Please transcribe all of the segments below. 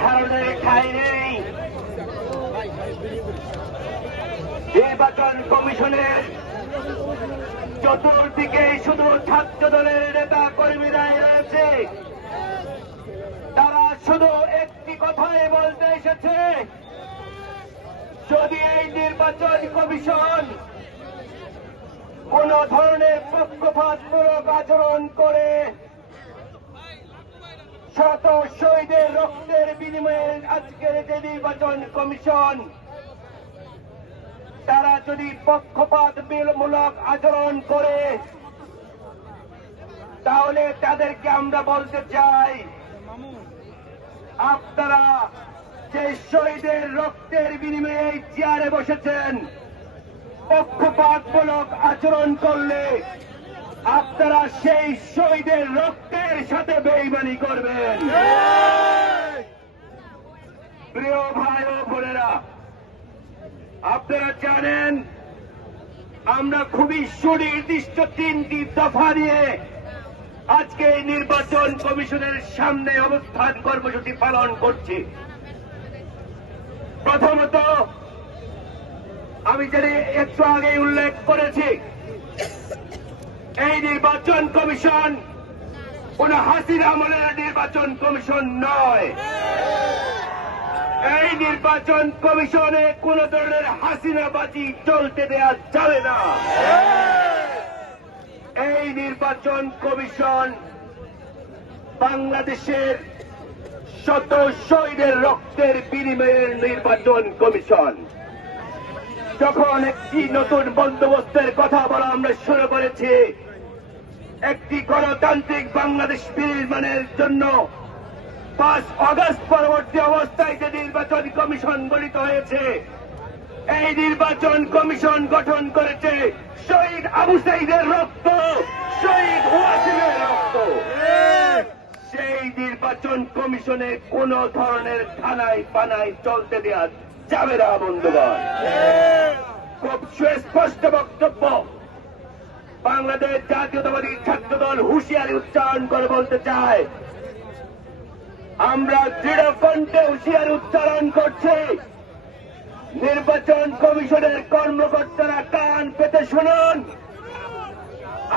ধারণের ঠাঁই নেই। নির্বাচন কমিশনের চতুর্দিকে শুধু ছাত্র দলের নেতা কর্মীরাই রয়েছে। তারা শুধু একটি কথাই বলতে এসেছে, যদি এই নির্বাচন কমিশন কোন ধরনের পক্ষপাতমূলক আচরণ করে শত শহীদের রক্তের বিনিময়ে আজকের যে নির্বাচন কমিশন, তারা যদি পক্ষপাতমূলক আচরণ করে, তাহলে তাদেরকে আমরা বলতে চাই, আপনারা যে শহীদের রক্তের বিনিময়ে এই চেয়ারে বসেছেন, পক্ষপাতমূলক আচরণ করলে আপনারা সেই শহীদের রক্তের সাথে বেইমানি করবেন। প্রিয় ভাই ও বোনেরা, আপনারা জানেন আমরা খুবই সুনির্দিষ্ট 3টি দফা নিয়ে আজকে নির্বাচন কমিশনের সামনে অবস্থান কর্মসূচি পালন করছি। প্রথমত, আমি যেটা একটু আগে উল্লেখ করেছি, এই নির্বাচন কমিশন কোন হাসিনা আমলের নির্বাচন কমিশন নয়। এই নির্বাচন কমিশনে কোন ধরনের হাসিনাবাজি চলতে দেওয়া যাবে না। এই নির্বাচন কমিশন বাংলাদেশের শত শহীদের রক্তের বিনিময়ের নির্বাচন কমিশন। যখন একটি নতুন বন্দোবস্তের কথা বলা আমরা শুরু করেছি, একটি গণতান্ত্রিক বাংলাদেশ নির্মাণের জন্য 5 আগস্ট পরবর্তী অবস্থায় যে নির্বাচন কমিশন গঠিত হয়েছে, এই নির্বাচন কমিশন গঠন করেছে শহীদ আবু সাঈদের রক্ত, শহীদ ওয়াসিমের রক্ত। সেই নির্বাচন কমিশনে কোন ধরনের থানায় পানায় চলতে দেওয়া যাবে না বন্ধুগণ। খুব সুস্পষ্ট বক্তব্য বাংলাদেশ জাতীয়তাবাদী ছাত্র দল হুঁশিয়ারি উচ্চারণ করে বলতে চায়, আমরা দৃঢ় কণ্ঠে হুঁশিয়ারি উচ্চারণ করছি, নির্বাচন কমিশনের কর্মকর্তারা কান পেতে শুনুন।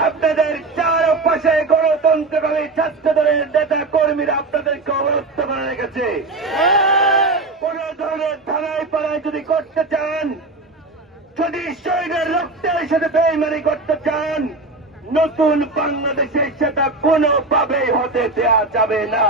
আপনাদের চারপাশে গণতন্ত্রকামী ছাত্র দলের নেতা কর্মীরা আপনাদেরকে অবরুদ্ধ করে রেখেছে। কোন ধরনের থানায় পাড়ায় যদি করতে চান, যদি শহীদের রক্তের সাথে বেইমানি করতে চান, নতুন বাংলাদেশে সেটা কোনোভাবেই হতে দেওয়া যাবে না।